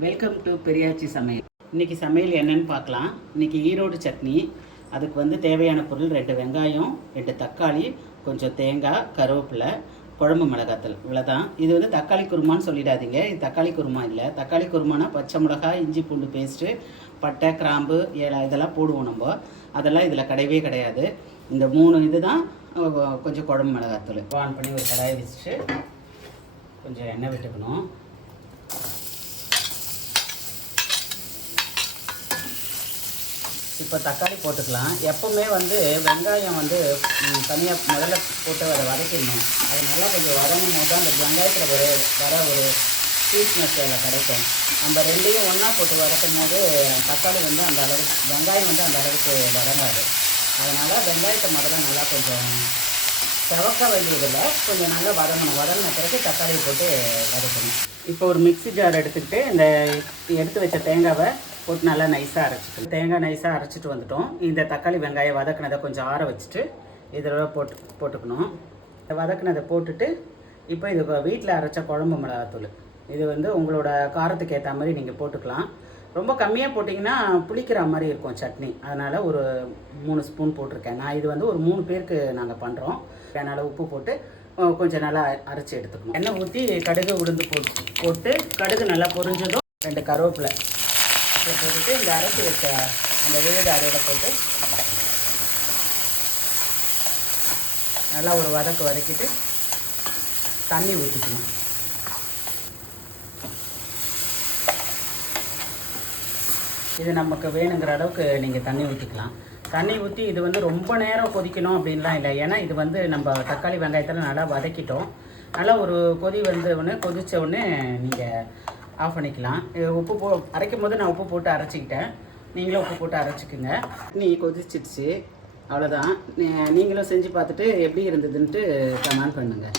Welcome to Periyachi சமையல். இன்றைக்கி சமையல் என்னன்னு பார்க்கலாம். இன்றைக்கி ஈரோடு சட்னி. அதுக்கு வந்து தேவையான பொருள் 2 வெங்காயம், 2 தக்காளி, கொஞ்சம் தேங்காய், கருவேப்பிலை, குழம்பு மிளகாத்தூள், இவ்வளோதான். இது வந்து தக்காளி குருமான்னு சொல்லிடாதீங்க. இது தக்காளி குருமா இல்லை. தக்காளி குருமானா பச்சை மிளகாய், இஞ்சி பூண்டு பேஸ்ட்டு, பட்டை, கிராம்பு, ஏலக்காய் இதெல்லாம் போடுவோம் நம்ம. அதெல்லாம் இதில் கிடையவே கிடையாது. இந்த 3 இது தான். கொஞ்சம் குழம்பு மிளகாத்தூள் ஆன் பண்ணி ஒரு கடாயை வச்சுட்டு கொஞ்சம் எண்ணெய் விட்டுக்கணும். இப்போ தக்காளி போட்டுக்கலாம். எப்போவுமே வந்து வெங்காயம் வந்து தனியாக முதல்ல போட்டு அதை வதக்கிடணும். அது நல்லா கொஞ்சம் வதங்கும் போது தான் அந்த வெங்காயத்தில் வர ஒரு ஸ்வீட்னஸ் அதில் கிடைக்கும். நம்ம ரெண்டையும் ஒன்றா போட்டு வதக்கும் போது தக்காளி வந்து அந்த அளவுக்கு, வெங்காயம் வந்து அந்த அளவுக்கு வதங்காது. அதனால் வெங்காயத்தை முதல்ல நல்லா கொஞ்சம் செவக்க வேண்டியதில்லை, கொஞ்சம் நல்லா வதங்கின பிறகு தக்காளியை போட்டு வதக்கணும். இப்போ ஒரு மிக்ஸி ஜார் எடுத்துக்கிட்டு இந்த எடுத்து வச்ச தேங்காவை போட்டு நல்லா நைஸாக அரைச்சிக்கணும். தேங்காய் நைஸாக அரைச்சிட்டு வந்துட்டோம். இந்த தக்காளி வெங்காயம் வதக்கினதை கொஞ்சம் ஆற வச்சுட்டு இதில் போட்டுக்கணும். வதக்கினதை போட்டுட்டு இப்போ இது வீட்டில் அரைச்ச குழம்பு மிளகாத்தூள். இது வந்து உங்களோட காரத்துக்கு ஏற்ற மாதிரி நீங்கள் போட்டுக்கலாம். ரொம்ப கம்மியாக போட்டிங்கன்னா புளிக்கிற மாதிரி இருக்கும் சட்னி. அதனால் ஒரு 3 ஸ்பூன் போட்டிருக்கேன். நான் இது வந்து ஒரு 3 பேருக்கு நாங்கள் பண்ணுறோம். அதனால் உப்பு போட்டு கொஞ்சம் நல்லா அரைச்சி எடுத்துக்கணும். எண்ணெய் ஊற்றி கடுகு உளுந்து போட்டு கடுகு நல்லா பொரிஞ்சதும் 2 கருவேப்பிலை போட்டுட்டு இந்த அரைச்சி வச்ச அந்த விழுது அரையோட போட்டு நல்லா ஒரு வதக்கிட்டு தண்ணி ஊற்றிக்கணும். இது நமக்கு வேணுங்கிற அளவுக்கு நீங்கள் தண்ணி ஊற்றிக்கலாம். தண்ணி ஊற்றி இது வந்து ரொம்ப நேரம் கொதிக்கணும் அப்படின்லாம் இல்லை. ஏன்னா இது வந்து நம்ம தக்காளி வெங்காயத்தில் நல்லா வதக்கிட்டோம். நல்லா ஒரு கொதி கொதித்த உடனே நீங்கள் ஆஃப் பண்ணிக்கலாம். உப்பு அரைக்கும் போது நான் உப்பு போட்டு அரைச்சிக்கிட்டேன். நீங்களும் உப்பு போட்டு அரைச்சிக்குங்க. நீ கொதிச்சிடுச்சு, அவ்வளோதான். நீங்களும் செஞ்சு பார்த்துட்டு எப்படி இருந்ததுன்ட்டு கமெண்ட் பண்ணுங்கள்.